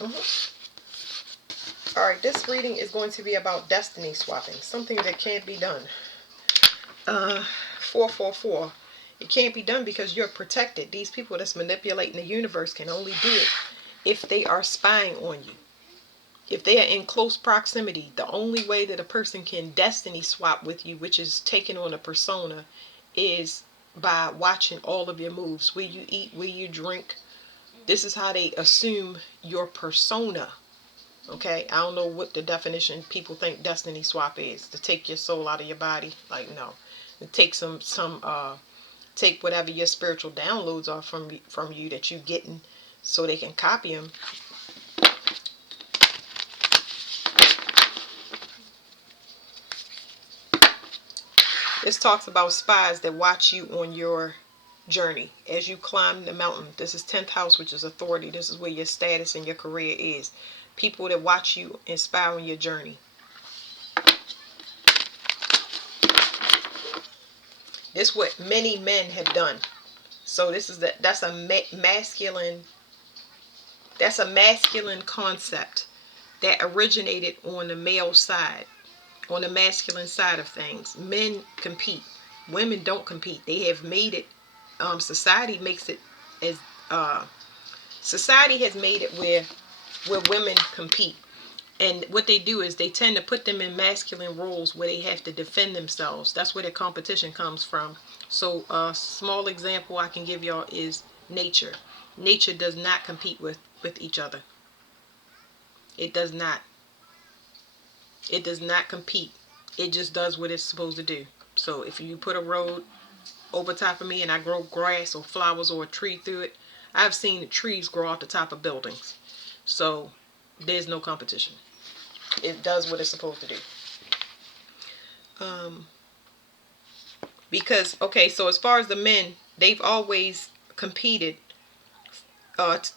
All right, this reading is going to be about destiny swapping, something that can't be done. 444. It can't be done because you're protected. These people that's manipulating the universe can only do it if they are spying on you. If they are in close proximity, the only way that a person can destiny swap with you, which is taking on a persona, is by watching all of your moves, where you eat, where you drink. This is how they assume your persona. Okay, I don't know what the definition people think destiny swap is. To take your soul out of your body. Like, no. To take take whatever your spiritual downloads are from you that you getting, so they can copy them. This talks about spies that watch you on your journey as you climb the mountain. This is 10th house, which is authority. This is where your status and your career is. People that watch you and spy on your journey. This is what many men have done. So this is that's a masculine concept that originated on the male side, on the masculine side of things. Men compete. Women don't compete. They have made it. Society makes it as society has made it where women compete. And what they do is they tend to put them in masculine roles where they have to defend themselves. That's where their competition comes from. So a small example I can give y'all is nature. Nature does not compete with each other. It does not. It does not compete. It just does what it's supposed to do. So if you put a road over top of me and I grow grass or flowers or a tree through it, I've seen the trees grow off the top of buildings. So there's no competition. It does what it's supposed to do. Because, okay, so as far as the men, they've always competed. That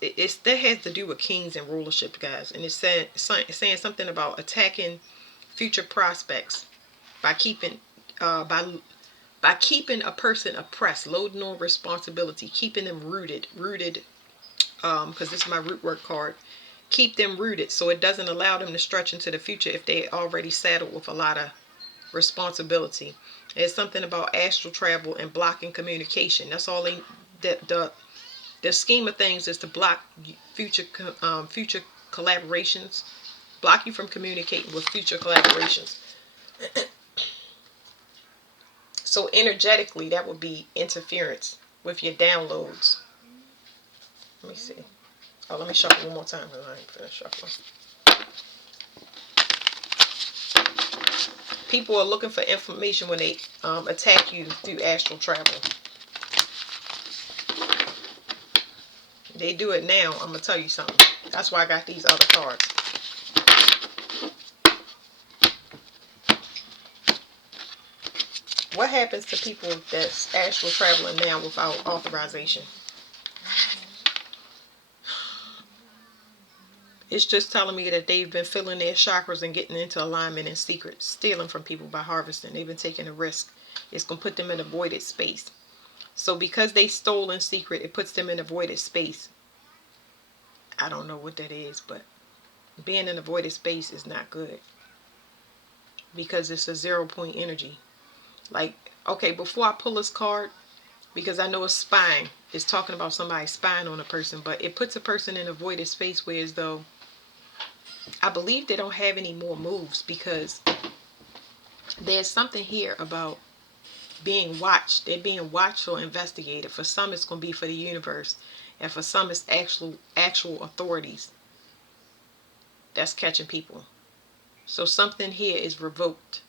has to do with kings and rulership, guys. And it's saying something about attacking future prospects by keeping by keeping a person oppressed, loading on responsibility, keeping them rooted, because this is my root work card. Keep them rooted so it doesn't allow them to stretch into the future if they already saddled with a lot of responsibility. It's something about astral travel and blocking communication. That's all the scheme of things is to block future collaborations, block you from communicating with future collaborations. So energetically, that would be interference with your downloads. Let me see. Oh, let me shuffle one more time because I ain't finished shuffling. People are looking for information when they attack you through astral travel. They do it now. I'm going to tell you something. That's why I got these other cards. What happens to people that's astral traveling now without authorization? It's just telling me that they've been filling their chakras and getting into alignment in secret, stealing from people by harvesting. They've been taking a risk. It's going to put them in a voided space. So because they stole in secret, it puts them in a voided space. I don't know what that is, but being in a voided space is not good. Because it's a 0 point energy. Like, okay, before I pull this card, because I know it's spying. It's talking about somebody spying on a person, but it puts a person in a voided space where as though I believe they don't have any more moves, because there's something here about being watched. They're being watched or investigated. For some, it's going to be for the universe, and for some, it's actual authorities that's catching people. So something here is revoked.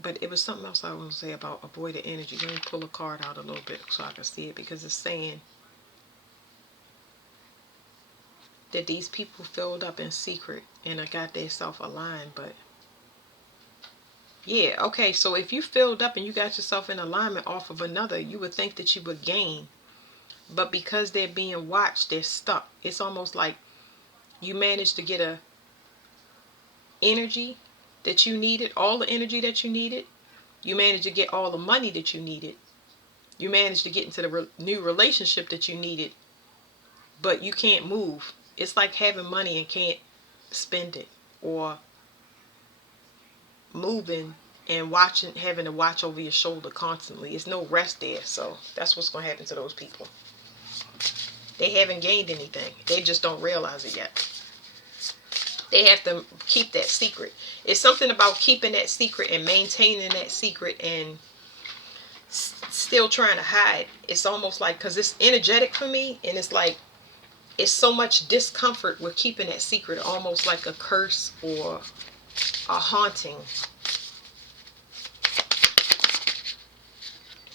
But it was something else I want to say about avoided energy. Let me pull a card out a little bit so I can see it, because it's saying that these people filled up in secret and got their self aligned. But yeah, okay, so if you filled up and you got yourself in alignment off of another, you would think that you would gain. But because they're being watched, they're stuck. It's almost like you managed to get a energy that you needed, all the energy that you needed. You managed to get all the money that you needed. You managed to get into the new relationship that you needed. but you can't move. It's like having money and can't spend it, or moving and having to watch over your shoulder constantly. It's no rest there. So that's what's going to happen to those people. They haven't gained anything. They just don't realize it yet. They have to keep that secret. It's something about keeping that secret and maintaining that secret and still trying to hide. It's almost like, because it's energetic for me, and it's like, it's so much discomfort with keeping that secret, almost like a curse or a haunting.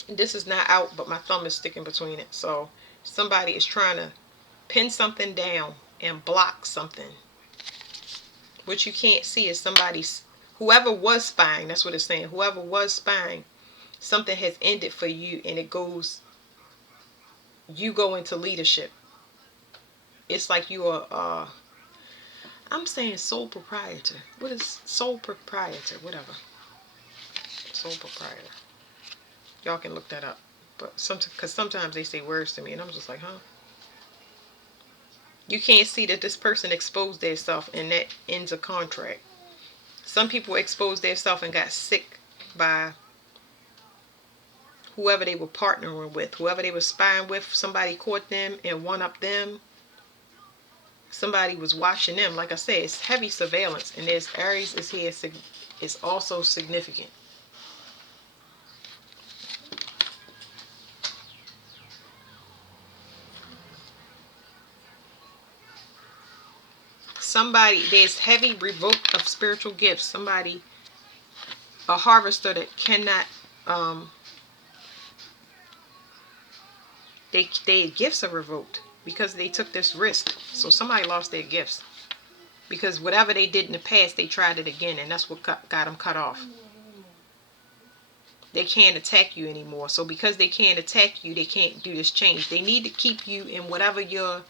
This is not out, but my thumb is sticking between it. So somebody is trying to pin something down and block something. What you can't see is whoever was spying, that's what it's saying. Whoever was spying, something has ended for you, and you go into leadership. It's like you are, I'm saying sole proprietor. What is sole proprietor? Whatever. Sole proprietor. Y'all can look that up. But because sometimes they say words to me, and I'm just like, huh? You can't see that this person exposed themselves, and that ends a contract. Some people exposed themselves and got sick by whoever they were partnering with, whoever they were spying with. Somebody caught them and one-upped them. Somebody was watching them. Like I said, it's heavy surveillance, and there's Aries is here. It's also significant. There's heavy revoke of spiritual gifts. Somebody, a harvester that cannot, their gifts are revoked because they took this risk. So somebody lost their gifts because whatever they did in the past, they tried it again, and that's what got them cut off. They can't attack you anymore. So because they can't attack you, they can't do this change. They need to keep you in whatever your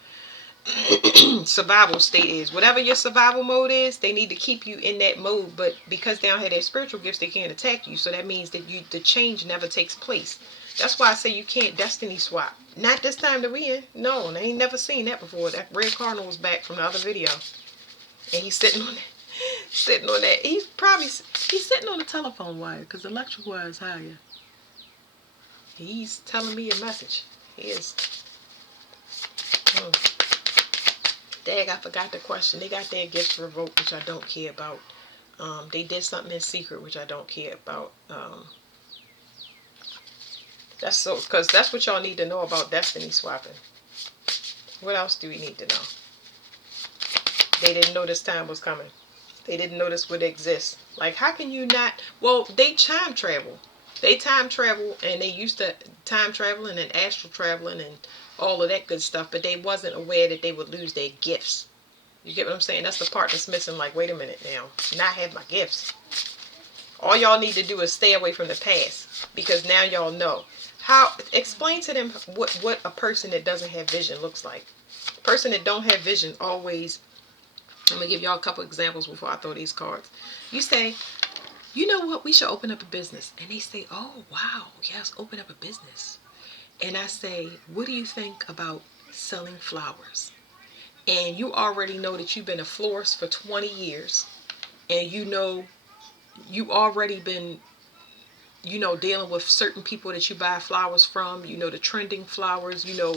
survival state is. Whatever your survival mode is, they need to keep you in that mode. But because they don't have their spiritual gifts, they can't attack you. So that means that the change never takes place. That's why I say you can't destiny swap. Not this time that we in. No, they ain't never seen that before. That red cardinal was back from the other video, and he's sitting on that. He's sitting on the telephone wire because the electric wire is higher. He's telling me a message. He is. Dag, I forgot the question. They got their gifts revoked, which I don't care about. They did something in secret, which I don't care about. Because that's what y'all need to know about destiny swapping. What else do we need to know? They didn't know this time was coming. They didn't know this would exist. Like, how can you not? Well, they time travel. They time travel, and they used to time traveling and astral traveling and all of that good stuff, but they wasn't aware that they would lose their gifts. You get what I'm saying? That's the part that's missing. Like, wait a minute now. Now I have my gifts. All y'all need to do is stay away from the past, because now y'all know. Explain to them what a person that doesn't have vision looks like. A person that don't have vision always, I'm going to give y'all a couple examples before I throw these cards. You say, you know what, we should open up a business. And they say, oh, wow, yes, open up a business. And I say, what do you think about selling flowers? And you already know that you've been a florist for 20 years. And you know, you already been, dealing with certain people that you buy flowers from. You know the trending flowers. You know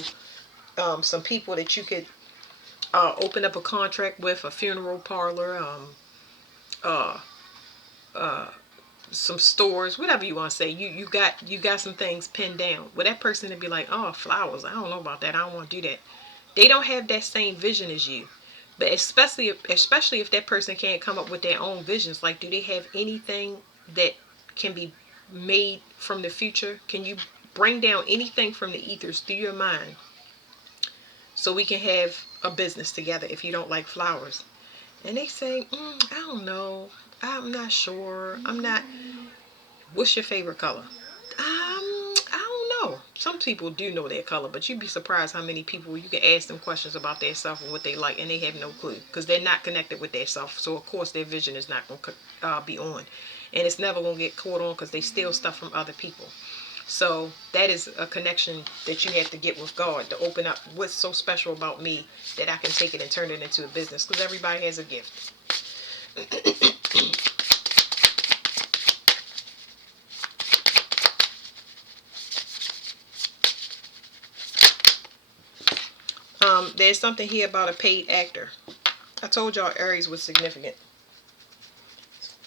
some people that you could open up a contract with, a funeral parlor, some stores, whatever you want to say. You got some things pinned down. Well, that person would be like, oh, flowers, I don't know about that. I don't want to do that. They don't have that same vision as you. But especially if that person can't come up with their own visions. Like, do they have anything that can be made from the future? Can you bring down anything from the ethers through your mind so we can have a business together if you don't like flowers? And they say, I don't know. I'm not sure. I'm not. What's your favorite color? I don't know. Some people do know their color, but you'd be surprised how many people you can ask them questions about their self and what they like, and they have no clue because they're not connected with their self. So of course their vision is not going to be on, and it's never going to get caught on because they steal stuff from other people. So that is a connection that you have to get with God to open up what's so special about me that I can take it and turn it into a business, because everybody has a gift. There's something here about a paid actor. I told y'all Aries was significant.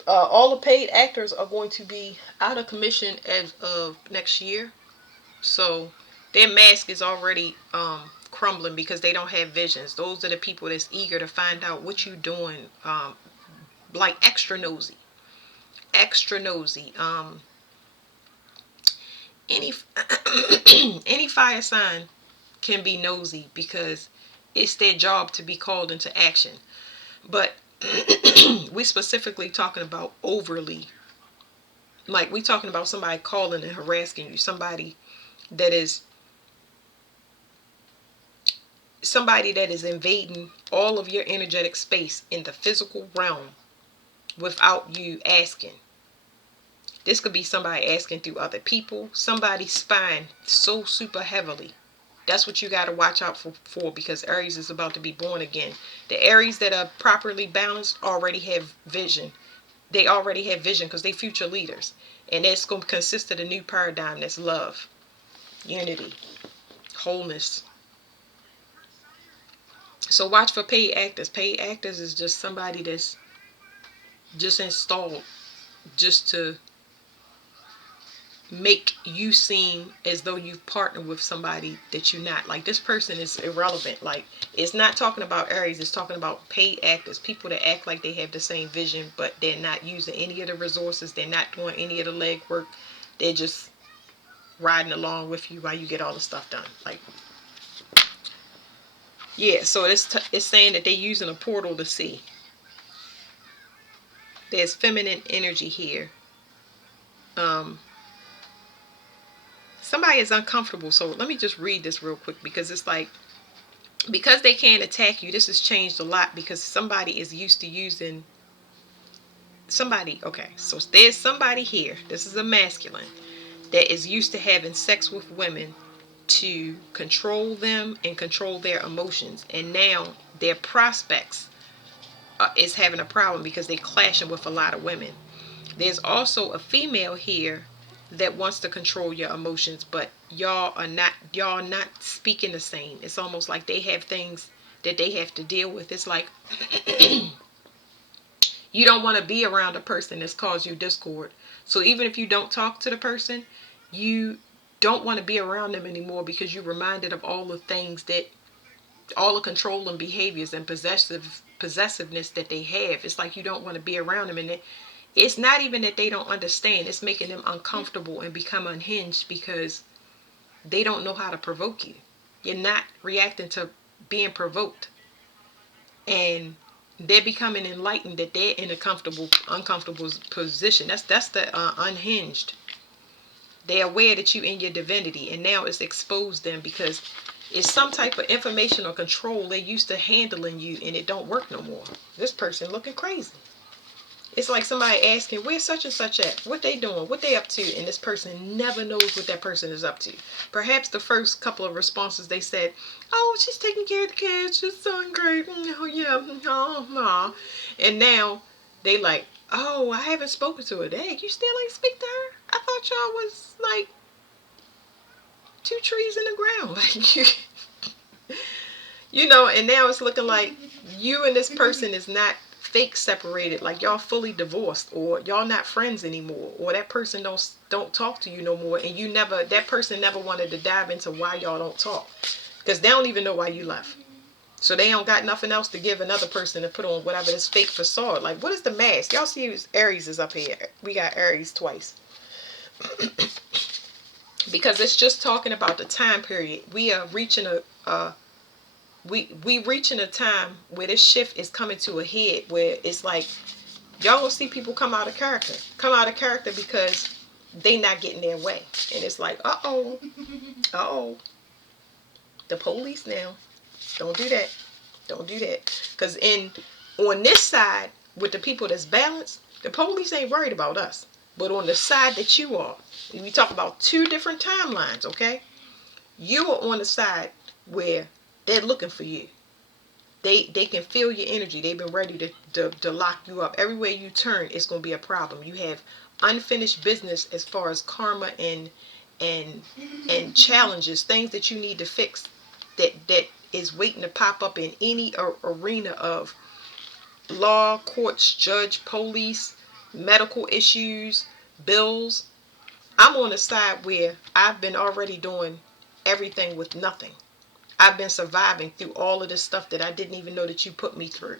All the paid actors are going to be out of commission as of next year. So their mask is already crumbling because they don't have visions. Those are the people that's eager to find out what you doing, like extra nosy. Extra nosy. Any any fire sign can be nosy because it's their job to be called into action. But we specifically talking about overly, like we talking about somebody calling and harassing you, that is somebody that is invading all of your energetic space in the physical realm without you asking. This could be somebody asking through other people, somebody spying so super heavily. That's what you got to watch out for, because Aries is about to be born again. The Aries that are properly balanced already have vision. They already have vision because they future leaders. And that's going to consist of the new paradigm. That's love, unity, wholeness. So watch for paid actors. Paid actors is just somebody that's just installed just to make you seem as though you've partnered with somebody that you're not. Like, this person is irrelevant. Like, it's not talking about Aries, it's talking about paid actors, people that act like they have the same vision, but they're not using any of the resources, they're not doing any of the legwork, they're just riding along with you while you get all the stuff done. Like, yeah, so it's saying that they're using a portal to see. There's feminine energy here. Somebody is uncomfortable, so let me just read this real quick, because it's like, because they can't attack you, this has changed a lot, because somebody is used to using somebody. Okay, so there's somebody here, this is a masculine, that is used to having sex with women to control them and control their emotions, and now their prospects is having a problem because they clashing with a lot of women. There's also a female here that wants to control your emotions, but y'all not speaking the same. It's almost like they have things that they have to deal with. It's like you don't want to be around a person that's caused you discord. So even if you don't talk to the person, you don't want to be around them anymore, because you're reminded of all the things that, all the controlling behaviors and possessiveness that they have. It's like you don't want to be around them, and it's not even that they don't understand. It's making them uncomfortable and become unhinged because they don't know how to provoke you. You're not reacting to being provoked. And they're becoming enlightened that they're in a uncomfortable position. That's the unhinged. They're aware that you're in your divinity, and now it's exposed them because it's some type of information or control they're used to handling you, and it don't work no more. This person looking crazy. It's like somebody asking, where's such and such at? What they doing? What they up to? And this person never knows what that person is up to. Perhaps the first couple of responses they said, oh, she's taking care of the kids. She's doing great. Oh, yeah. Oh. And now they like, oh, I haven't spoken to her. Dang, you still ain't speak to her? I thought y'all was like two trees in the ground. Like, and now it's looking like you and this person is not fake separated, like y'all fully divorced, or y'all not friends anymore, or that person don't talk to you no more, and that person never wanted to dive into why y'all don't talk, because they don't even know why you left. So they don't got nothing else to give another person to put on whatever this fake facade. Like, what is the mask? Y'all see Aries is up here. We got Aries twice. Because it's just talking about the time period. We are reaching we reaching a time where this shift is coming to a head, where it's like y'all gonna see people come out of character because they not getting their way, and it's like, uh-oh, the police now. Don't do that. Because on this side, with the people that's balanced, the police ain't worried about us. But on the side that you are, we talk about two different timelines, okay? You are on the side where they're looking for you. They can feel your energy. They've been ready to lock you up. Everywhere you turn, it's going to be a problem. You have unfinished business as far as karma and challenges, things that you need to fix that is waiting to pop up in any arena of law, courts, judge, police, medical issues, bills. I'm on the side where I've been already doing everything with nothing. I've been surviving through all of this stuff that I didn't even know that you put me through.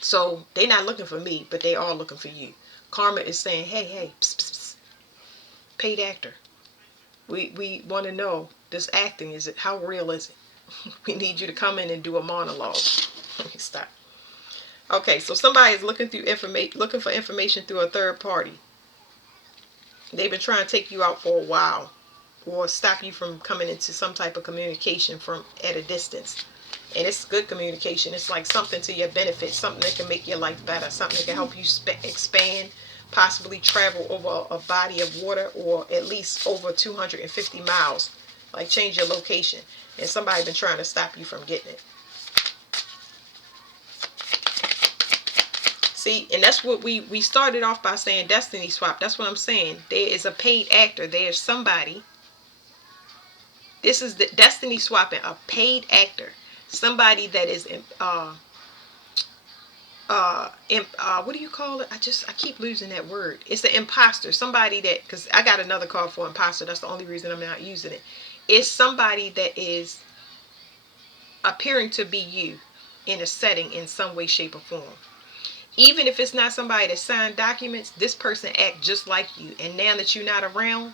So they're not looking for me, but they are looking for you. Karma is saying, hey, psst, psst, psst. Paid actor. We want to know this acting. Is it, how real is it? We need you to come in and do a monologue. Let me stop. Okay, so somebody is looking for information through a third party. They've been trying to take you out for a while, or stop you from coming into some type of communication from at a distance. And it's good communication. It's like something to your benefit, something that can make your life better, something that can help you expand, possibly travel over a body of water, or at least over 250 miles, like change your location. And somebody been trying to stop you from getting it. See, and that's what we started off by saying, destiny swap. That's what I'm saying. There is a paid actor. There's somebody. This is the destiny swapping, a paid actor. Somebody that is what do you call it? I keep losing that word. It's an imposter. Somebody that, because I got another card for imposter. That's the only reason I'm not using it. It's somebody that is appearing to be you in a setting in some way, shape, or form. Even if it's not somebody that signed documents, this person act just like you. And now that you're not around,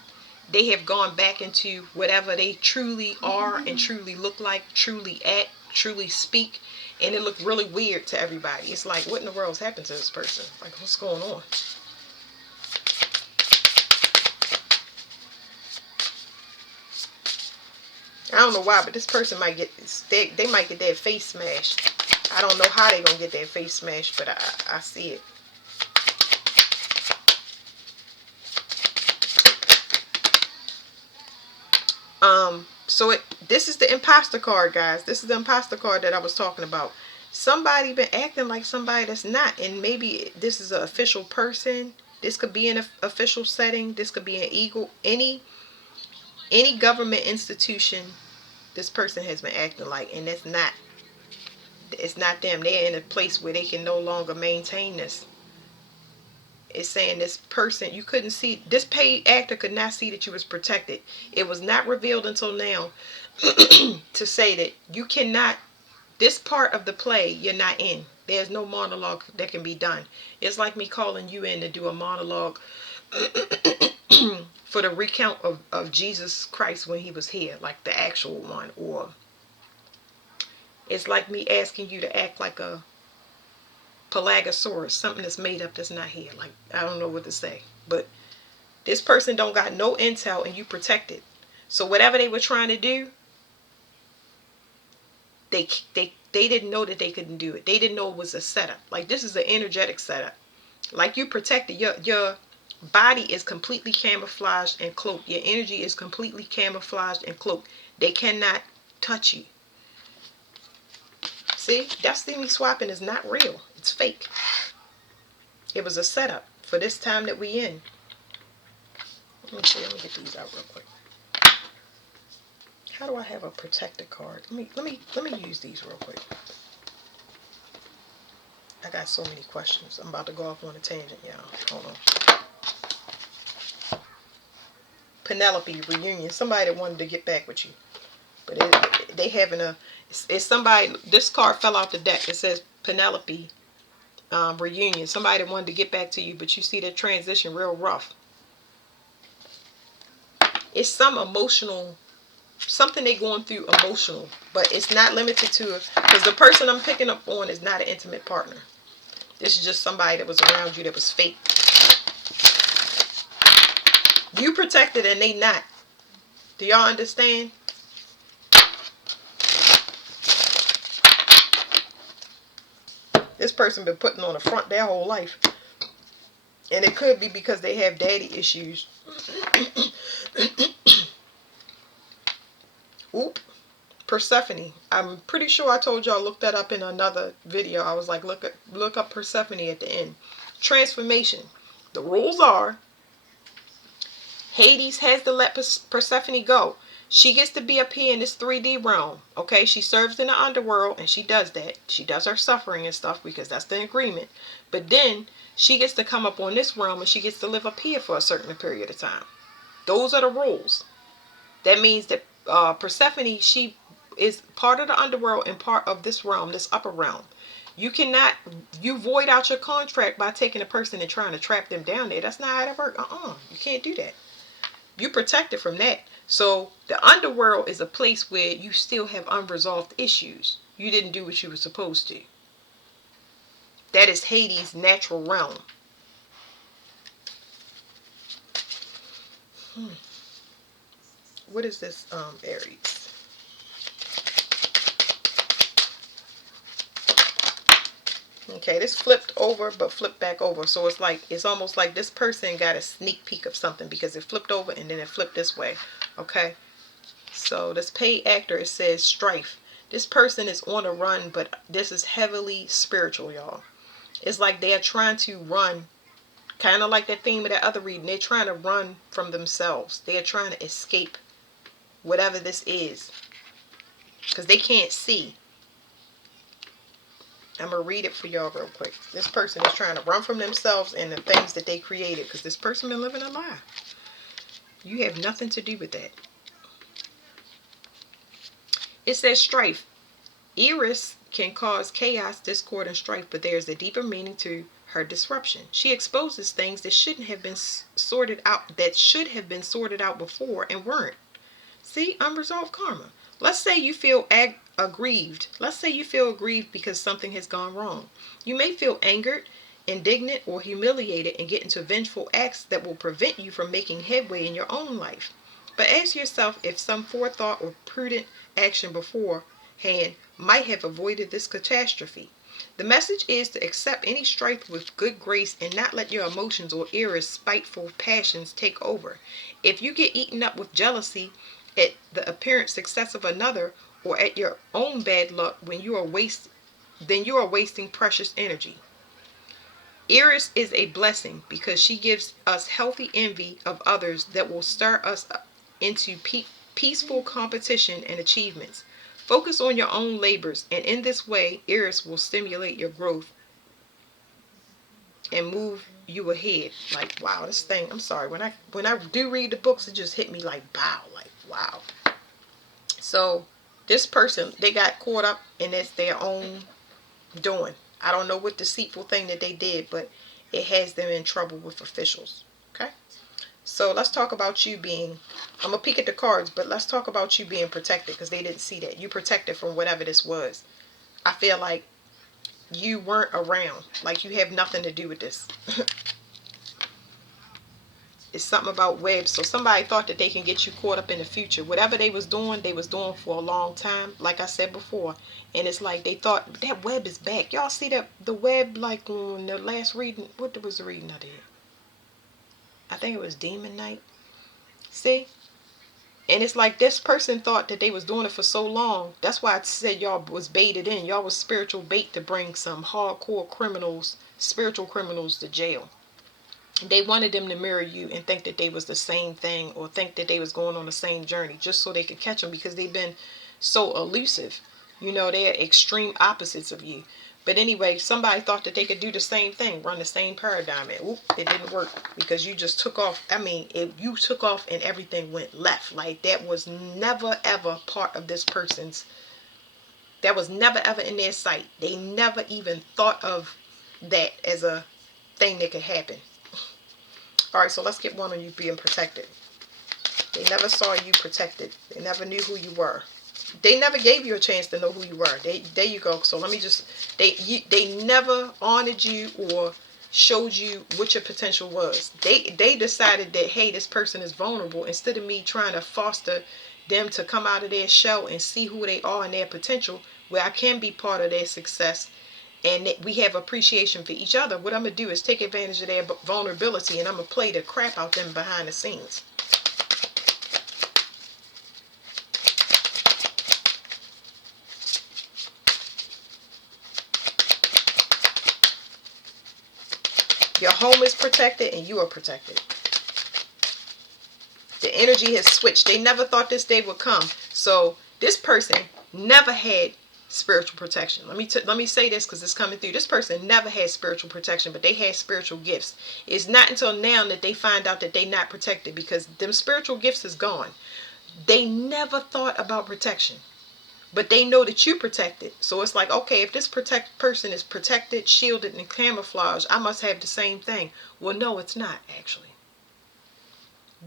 they have gone back into whatever they truly are and truly look like, truly act, truly speak. And it looked really weird to everybody. It's like, what in the world's happened to this person? Like, what's going on? I don't know why, but this person might get, they might get their face smashed. I don't know how they're going to get their face smashed, but I see it. So this is the imposter card, guys. This is the imposter card that I was talking about. Somebody been acting like somebody that's not, and maybe this is an official person. This could be an official setting. This could be an eagle. Any government institution. This person has been acting like, and it's not them. They're in a place where they can no longer maintain this. It's saying this person, you couldn't see, this paid actor could not see that you was protected. It was not revealed until now to say that you cannot, this part of the play you're not in. There's no monologue that can be done. It's like me calling you in to do a monologue for the recount of Jesus Christ when he was here, like the actual one. Or it's like me asking you to act like a Pelagosaurus, something that's made up that's not here. Like, I don't know what to say. But this person don't got no intel and you protected. So whatever they were trying to do, they didn't know that they couldn't do it. They didn't know it was a setup. Like, this is an energetic setup. Like, you protected. Your body is completely camouflaged and cloaked. Your energy is completely camouflaged and cloaked. They cannot touch you. See, destiny swapping is not real. It's fake. It was a setup for this time that we in. Let me see. Let me get these out real quick. How do I have a protected card? Let me use these real quick. I got so many questions. I'm about to go off on a tangent, y'all. Hold on. Penelope reunion. Somebody that wanted to get back with you, but they having a. It's somebody. This card fell out the deck. It says Penelope reunion. Somebody that wanted to get back to you, but you see that transition real rough. It's some emotional, something they going through emotional, but it's not limited to, because the person I'm picking up on is not an intimate partner. This is just somebody that was around you that was fake. You protected and they not. Do y'all understand? This person been putting on a front their whole life. And it could be because they have daddy issues. Oop. Persephone. I'm pretty sure I told y'all, look that up in another video. I was like, look up Persephone at the end. Transformation. The rules are Hades has to let Persephone go. She gets to be up here in this 3D realm. Okay, she serves in the underworld and she does that. She does her suffering and stuff because that's the agreement. But then she gets to come up on this realm and she gets to live up here for a certain period of time. Those are the rules. That means that Persephone, she is part of the underworld and part of this realm, this upper realm. You void out your contract by taking a person and trying to trap them down there. That's not how that works. You can't do that. You protected from that. So the underworld is a place where you still have unresolved issues. You didn't do what you were supposed to. That is Hades' natural realm. What is this, Aries? Okay, this flipped over but flipped back over. So it's almost like this person got a sneak peek of something because it flipped over and then it flipped this way. Okay. So this paid actor, it says strife. This person is on a run, but this is heavily spiritual, y'all. It's like they're trying to run, kind of like that theme of that other reading. They're trying to run from themselves. They're trying to escape whatever this is because they can't see. I'm going to read it for y'all real quick. This person is trying to run from themselves and the things that they created because this person been living a lie. You have nothing to do with that. It says strife. Eris can cause chaos, discord, and strife, but there is a deeper meaning to her disruption. She exposes things that shouldn't have been sorted out, that should have been sorted out before and weren't. See, unresolved karma. Let's say you feel aggrieved. Let's say you feel aggrieved because something has gone wrong. You may feel angered, indignant, or humiliated and get into vengeful acts that will prevent you from making headway in your own life. But ask yourself if some forethought or prudent action beforehand might have avoided this catastrophe. The message is to accept any strife with good grace and not let your emotions or Eris' spiteful passions take over. If you get eaten up with jealousy at the apparent success of another or at your own bad luck then you are wasting precious energy. Eris is a blessing because she gives us healthy envy of others that will stir us into peaceful competition and achievements. Focus on your own labors, and in this way, Eris will stimulate your growth and move you ahead. Like, wow, this thing, I'm sorry, when I do read the books, it just hit me like, bow, like, wow. So this person, they got caught up in it's their own doing. I don't know what deceitful thing that they did, but it has them in trouble with officials. Okay? So let's talk about you being, I'm going to peek at the cards, but let's talk about you being protected because they didn't see that. You protected from whatever this was. I feel like you weren't around. Like you have nothing to do with this. It's something about webs. So somebody thought that they can get you caught up in the future. Whatever they was doing for a long time, like I said before. And it's like they thought that web is back. Y'all see that the web like on the last reading? What was the reading I did? I think it was Demon Night. See? And it's like this person thought that they was doing it for so long. That's why I said y'all was baited in. Y'all was spiritual bait to bring some hardcore criminals, spiritual criminals to jail. They wanted them to mirror you and think that they was the same thing or think that they was going on the same journey just so they could catch them because they've been so elusive. You know, they're extreme opposites of you. But anyway, somebody thought that they could do the same thing, run the same paradigm, and whoop, it didn't work because you just took off. I mean, you took off and everything went left. Like that was never ever part of this person's, that was never ever in their sight. They never even thought of that as a thing that could happen. All right, so let's get one on you being protected. They never saw you protected. They never knew who you were. They never gave you a chance to know who you were. There you go. So let me just, they never honored you or showed you what your potential was. They decided that, hey, this person is vulnerable. Instead of me trying to foster them to come out of their shell and see who they are and their potential, where I can be part of their success and we have appreciation for each other, what I'm going to do is take advantage of their vulnerability, and I'm going to play the crap out them behind the scenes. Your home is protected and you are protected. The energy has switched. They never thought this day would come. So this person never had spiritual protection. Let me say this because it's coming through. This person never had spiritual protection, but they had spiritual gifts. It's not until now that they find out that they not protected, because them spiritual gifts is gone. They never thought about protection, but they know that you protected. So it's like, okay, if this person is protected, shielded, and camouflaged, I must have the same thing. Well, no, it's not actually.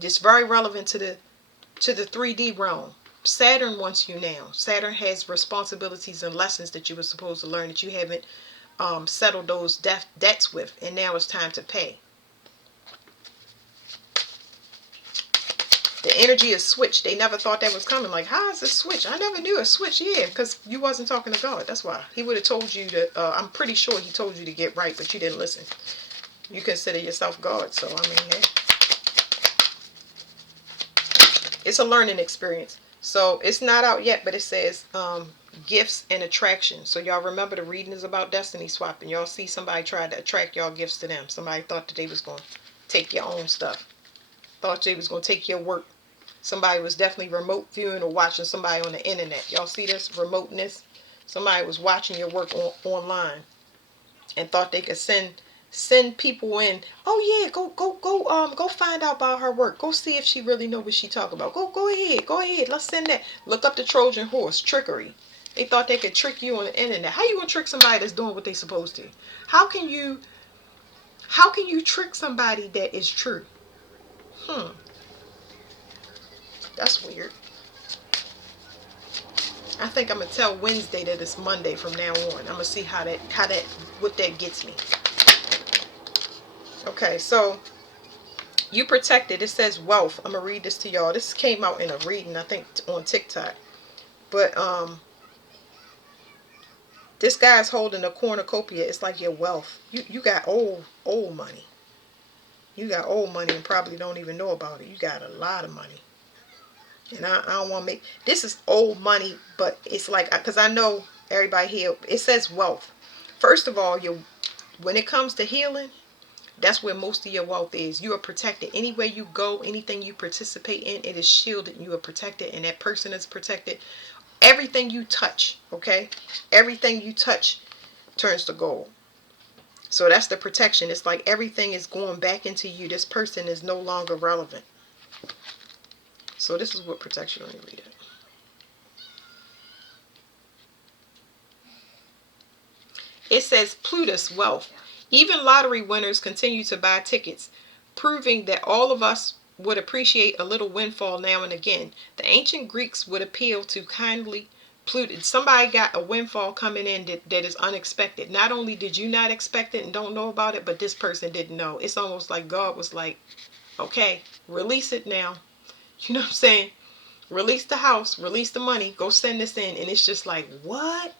It's very relevant to the 3D realm. Saturn wants you now. Saturn has responsibilities and lessons that you were supposed to learn that you haven't settled those debts with, and now it's time to pay. The energy is switched. They never thought that was coming. Like, how is this switch? I never knew a switch. Yeah, because you wasn't talking to God. That's why. He would have told you to, I'm pretty sure he told you to get right, but you didn't listen. You consider yourself God, so I mean, hey. It's a learning experience. So it's not out yet, but it says gifts and attraction. So y'all remember the reading is about destiny swapping. Y'all see somebody tried to attract y'all gifts to them. Somebody thought that they was going to take your own stuff. Thought they was going to take your work. Somebody was definitely remote viewing or watching somebody on the internet. Y'all see this remoteness? Somebody was watching your work online and thought they could send people in. Oh yeah, go find out about her work. Go see if she really know what she talking about. Go ahead. Let's send that. Look up the Trojan horse, trickery. They thought they could trick you on the internet. How you gonna trick somebody that's doing what they supposed to? How can you trick somebody that is true? That's weird. I think I'm gonna tell Wednesday that it's Monday from now on. I'm gonna see what that gets me. Okay, so you protected. It says wealth. I'm gonna read this to y'all. This came out in a reading, I think, on TikTok. But this guy's holding a cornucopia. It's like your wealth. You got old money. You got old money and probably don't even know about it. You got a lot of money. And I don't want to make this is old money, but it's like, because I know everybody here. It says wealth. First of all, when it comes to healing, that's where most of your wealth is. You are protected. Anywhere you go, anything you participate in, it is shielded. You are protected, and that person is protected. Everything you touch, okay? Everything you touch turns to gold. So that's the protection. It's like everything is going back into you. This person is no longer relevant. So this is what protection. Let me read it. It says Plutus wealth. Even lottery winners continue to buy tickets, proving that all of us would appreciate a little windfall now and again. The ancient Greeks would appeal to kindly Plutus. Somebody got a windfall coming in that is unexpected. Not only did you not expect it and don't know about it, but this person didn't know. It's almost like God was like, okay, release it now. You know what I'm saying? Release the house, release the money, go send this in. And it's just like, what?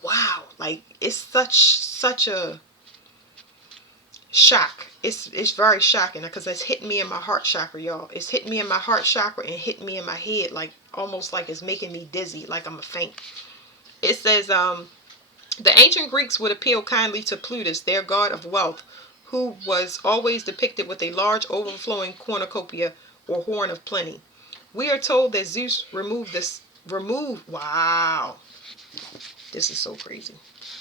Wow. Like, it's such a shock. It's very shocking because it's hitting me in my heart chakra, y'all. It's hitting me in my heart chakra and hitting me in my head, like almost like it's making me dizzy, like I'm a faint. It says the ancient Greeks would appeal kindly to Plutus, their god of wealth, who was always depicted with a large overflowing cornucopia or horn of plenty. We are told that Zeus wow, this is so crazy.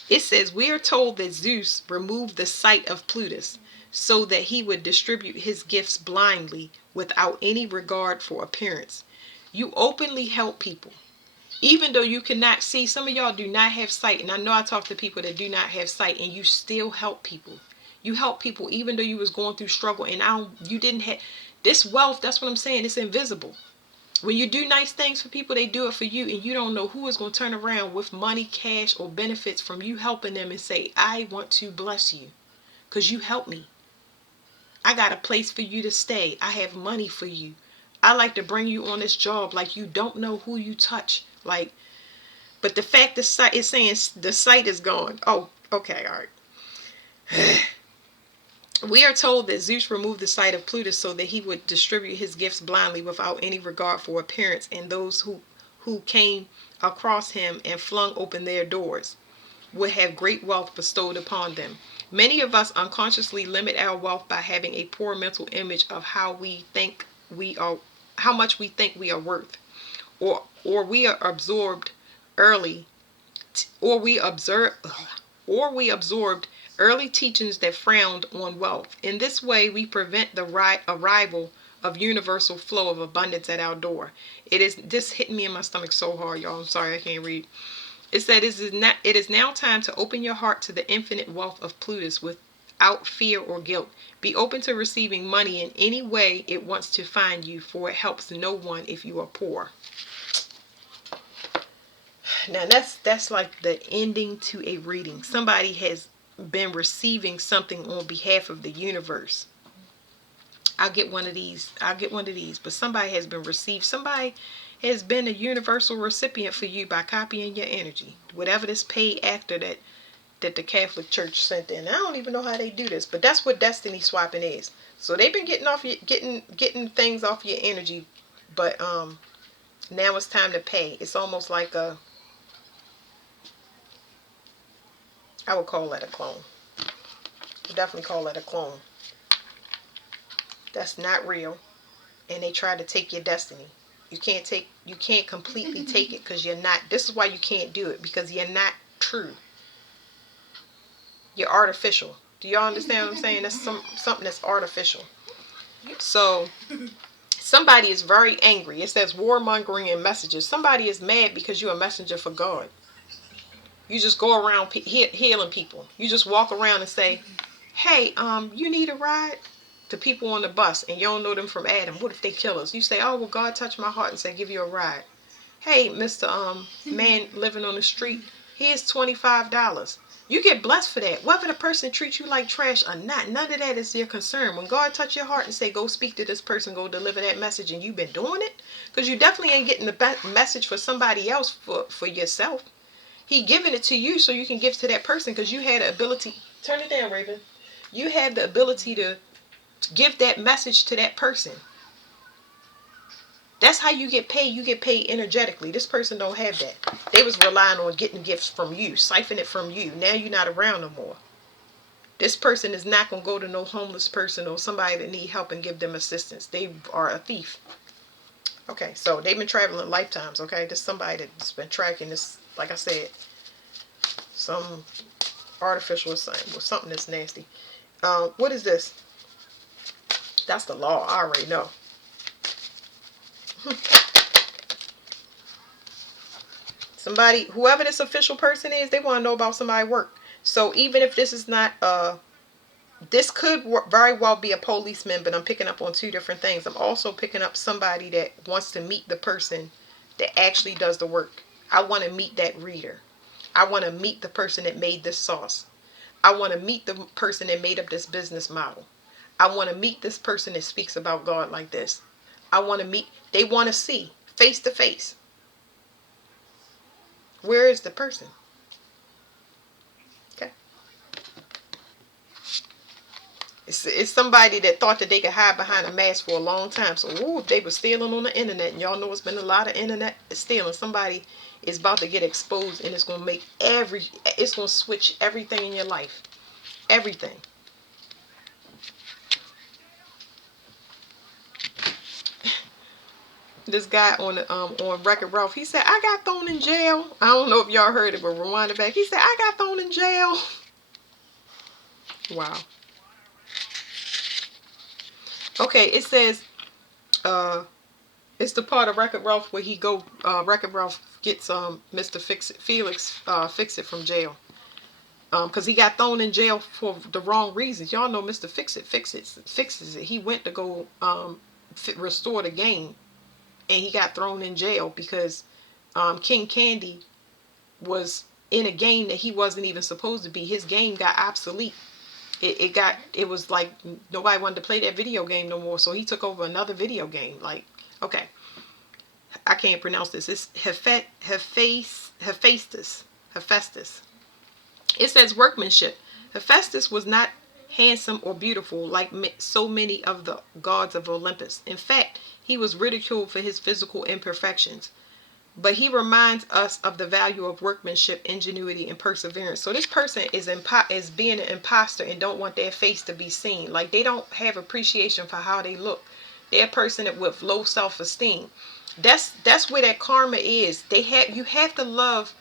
It says, we are told that Zeus removed the sight of Plutus so that he would distribute his gifts blindly without any regard for appearance. You openly help people. Even though you cannot see, some of y'all do not have sight. And I know I talk to people that do not have sight, and you still help people. You help people even though you was going through struggle, and you didn't have this wealth. That's what I'm saying. It's invisible. When you do nice things for people, they do it for you, and you don't know who is going to turn around with money, cash, or benefits from you helping them and say, I want to bless you because you helped me. I got a place for you to stay. I have money for you. I like to bring you on this job like you don't know who you touch. Like, But the fact the site is saying the site is gone. Oh, okay, all right. We are told that Zeus removed the sight of Plutus so that he would distribute his gifts blindly without any regard for appearance, and those who came across him and flung open their doors would have great wealth bestowed upon them. Many of us unconsciously limit our wealth by having a poor mental image of how we think we are, how much we think we are worth, or we are absorbed early, or we absorbed early teachings that frowned on wealth. In this way, we prevent the arrival of universal flow of abundance at our door. It is this hitting me in my stomach so hard, y'all. I'm sorry I can't read. It said, it is now time to open your heart to the infinite wealth of Plutus without fear or guilt. Be open to receiving money in any way it wants to find you, for it helps no one if you are poor. Now that's like the ending to a reading. Somebody has been receiving something on behalf of the universe. I'll get one of these. But somebody has been received. Somebody has been a universal recipient for you by copying your energy. Whatever this paid actor that the Catholic Church sent in. I don't even know how they do this, but that's what destiny swapping is. So they've been getting things off your energy, but now it's time to pay. It's almost like I would call that a clone. I would definitely call that a clone. That's not real, and they try to take your destiny. You can't completely take it because you're not. This is why you can't do it, because you're not true. You're artificial. Do y'all understand what I'm saying? That's something that's artificial. So somebody is very angry. It says warmongering and messages. Somebody is mad because you're a messenger for God. You just go around healing people. You just walk around and say, "Hey, you need a ride?" To people on the bus, and you don't know them from Adam. What if they kill us? You say, "Oh, well, God touched my heart and said, give you a ride." "Hey, Mr. Man living on the street, here's $25. You get blessed for that. Whether the person treats you like trash or not, none of that is your concern. When God touch your heart and say, go speak to this person, go deliver that message, and you've been doing it, because you definitely ain't getting the message for somebody else, for yourself. He giving it to you so you can give to that person, because you had the ability. Turn it down, Raven. You had the ability to give that message to that person. That's how you get paid. You get paid energetically. This person don't have that. They was relying on getting gifts from you, siphon it from you. Now you're not around no more. This person is not going to go to no homeless person or somebody that need help and give them assistance. They are a thief. Okay, so they've been traveling lifetimes, okay? This is somebody that's been tracking this, like I said, some artificial something that's nasty. What is this? That's the law. I already know. Somebody, whoever this official person is, they want to know about somebody's work. So even if this is not, this could very well be a policeman, but I'm picking up on two different things. I'm also picking up somebody that wants to meet the person that actually does the work. I want to meet that reader. I want to meet the person that made this sauce. I want to meet the person that made up this business model. I want to meet this person that speaks about God like this. I want to meet, they want to see face to face. Where is the person? Okay. It's somebody that thought that they could hide behind a mask for a long time. So, ooh, they were stealing on the internet. And y'all know it's been a lot of internet stealing. Somebody is about to get exposed, and it's going to make it's going to switch everything in your life. Everything. This guy on Wreck-It Ralph, he said, I got thrown in jail. I don't know if y'all heard it, but rewind it back. He said, I got thrown in jail. Wow. Okay, it says, it's the part of Wreck-It Ralph where Wreck-It Ralph gets Mr. Felix Fix-It from jail. Because he got thrown in jail for the wrong reasons. Y'all know Mr. Fixes it. He went to go restore the game, and he got thrown in jail because King Candy was in a game that he wasn't even supposed to be. His game got obsolete. It was like nobody wanted to play that video game no more, so he took over another video game. Like, okay. I can't pronounce this. It's Hephaestus. Hephaestus. It says workmanship. Hephaestus was not handsome or beautiful like so many of the gods of Olympus. In fact, he was ridiculed for his physical imperfections. But he reminds us of the value of workmanship, ingenuity, and perseverance. So this person is being an imposter and don't want their face to be seen. Like, they don't have appreciation for how they look. They're a person with low self-esteem. That's where that karma is. You have to love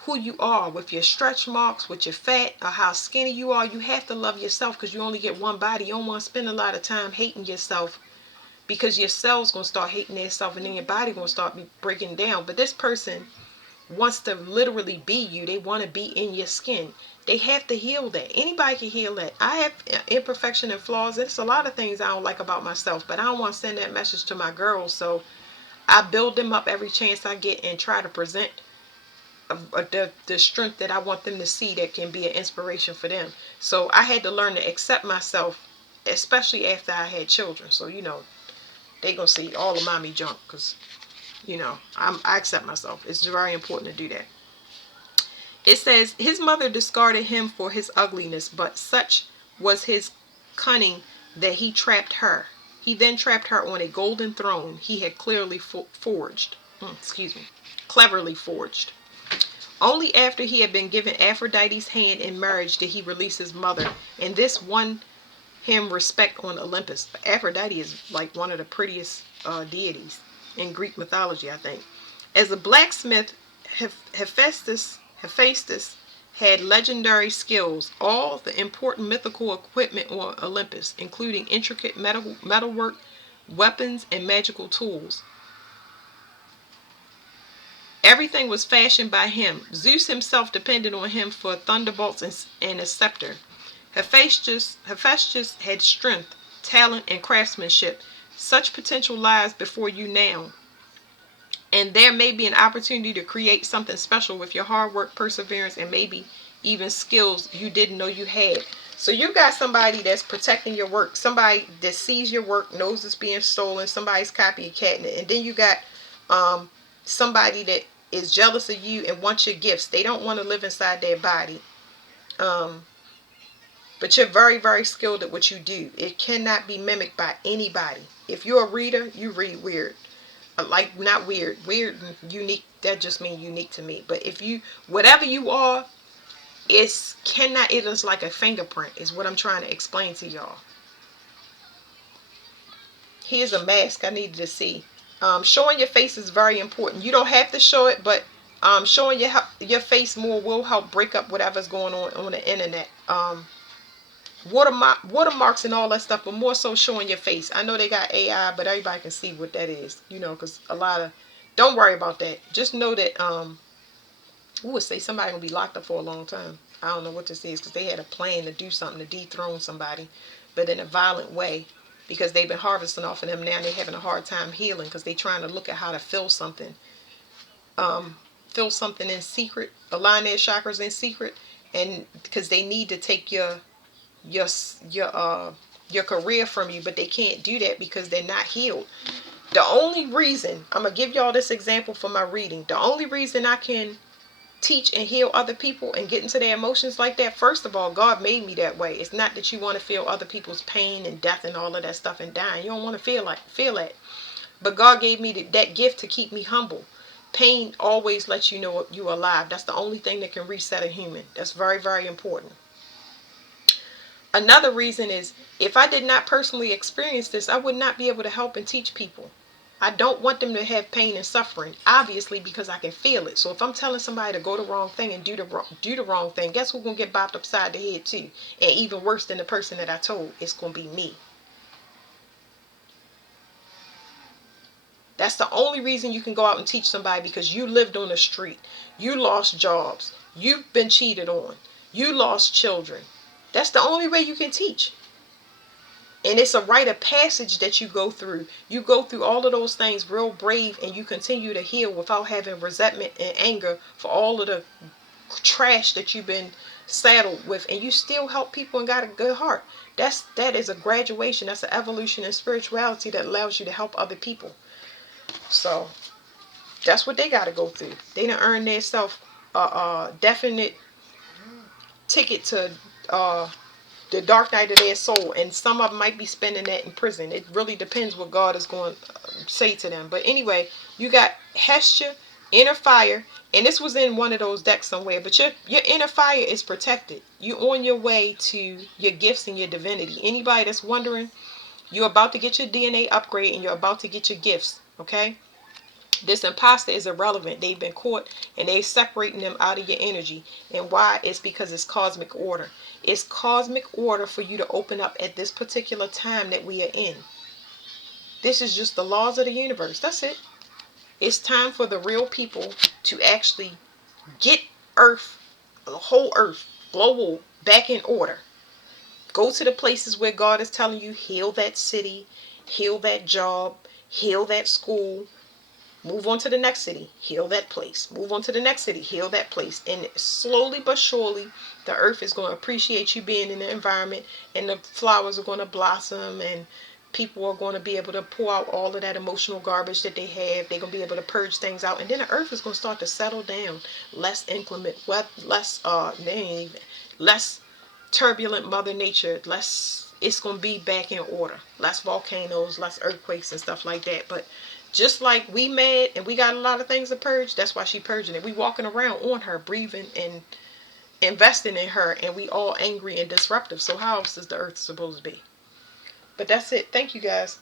who you are, with your stretch marks, with your fat, or how skinny you are. You have to love yourself, because you only get one body. You don't want to spend a lot of time hating yourself, because your cells gonna start hating themselves, and then your body gonna start breaking down. But this person wants to literally be you. They want to be in your skin. They have to heal that. Anybody can heal that. I have imperfection and flaws. There's a lot of things I don't like about myself, but I don't want to send that message to my girls. So I build them up every chance I get and try to present the strength that I want them to see, that can be an inspiration for them. So I had to learn to accept myself, especially after I had children. So, they gonna see all of mommy junk, because I accept myself. It's very important to do that. It says his mother discarded him for his ugliness, but such was his cunning that he trapped her. He then trapped her on a golden throne he had cleverly forged. Only after he had been given Aphrodite's hand in marriage did he release his mother, and this won him respect on Olympus. Aphrodite is like one of the prettiest deities in Greek mythology, I think. As a blacksmith, Hephaestus had legendary skills, all the important mythical equipment on Olympus, including intricate metalwork, weapons, and magical tools. Everything was fashioned by him. Zeus himself depended on him for thunderbolts and a scepter. Hephaestus had strength, talent, and craftsmanship. Such potential lies before you now. And there may be an opportunity to create something special with your hard work, perseverance, and maybe even skills you didn't know you had. So you got somebody that's protecting your work. Somebody that sees your work, knows it's being stolen. Somebody's copycatting it. And then you got somebody that is jealous of you and wants your gifts. They don't want to live inside their body. But you're very, very skilled at what you do. It cannot be mimicked by anybody. If you're a reader, you read weird. Like, not weird. Weird and unique, that just means unique to me. But if you, whatever you are, it is like a fingerprint, is what I'm trying to explain to y'all. Here's a mask I needed to see. Showing your face is very important. You don't have to show it, but showing your face more will help break up whatever's going on the internet. Watermarks and all that stuff, but more so showing your face. I know they got AI, but everybody can see what that is, because don't worry about that. Just know that who would say somebody gonna be locked up for a long time. I don't know what this is, because they had a plan to do something to dethrone somebody, but in a violent way, because they've been harvesting off of them. Now they're having a hard time healing, because they're trying to look at how to fill something in secret, align their chakras in secret, and because they need to take your career from you, but they can't do that because they're not healed. The only reason, I'm gonna give y'all this example for my reading. The only reason I can teach and heal other people and get into their emotions like that, first of all, God made me that way. It's not that you want to feel other people's pain and death and all of that stuff and dying. You don't want to feel that. But God gave me that gift to keep me humble. Pain always lets you know you're alive. That's the only thing that can reset a human. That's very, very important. Another reason is, if I did not personally experience this, I would not be able to help and teach people. I don't want them to have pain and suffering, obviously, because I can feel it. So if I'm telling somebody to go the wrong thing and do the wrong thing, guess who's going to get bopped upside the head too? And even worse than the person that I told, it's going to be me. That's the only reason you can go out and teach somebody, because you lived on the street. You lost jobs. You've been cheated on. You lost children. That's the only way you can teach. And it's a rite of passage that you go through. You go through all of those things real brave, and you continue to heal without having resentment and anger for all of the trash that you've been saddled with, and you still help people and got a good heart. That is a graduation. That's an evolution in spirituality that allows you to help other people. So That's what they got to go through. They done earned their self definite ticket to the dark night of their soul, and some of them might be spending that in prison. It really depends what God is going to say to them. But anyway, you got Hestia, inner fire, and this was in one of those decks somewhere. But your inner fire is protected. You're on your way to your gifts and your divinity. Anybody that's wondering, you're about to get your DNA upgrade and you're about to get your gifts. Okay. This imposter is irrelevant. They've been caught and they're separating them out of your energy. And why? It's because it's cosmic order. It's cosmic order for you to open up at this particular time that we are in. This is just the laws of the universe. That's it. It's time for the real people to actually get Earth, the whole Earth, global, back in order. Go to the places where God is telling you, heal that city, heal that job, heal that school. Move on to the next city, heal that place. Move on to the next city, heal that place. And slowly but surely, the earth is going to appreciate you being in the environment, and the flowers are going to blossom, and people are going to be able to pour out all of that emotional garbage that they have. They're going to be able to purge things out, and then the earth is going to start to settle down. Less inclement, less turbulent Mother Nature. It's going to be back in order. Less volcanoes, less earthquakes and stuff like that. But just like we mad and we got a lot of things to purge, that's why she purging it. We walking around on her, breathing and investing in her, and we all angry and disruptive. So how else is the earth supposed to be? But that's it. Thank you guys.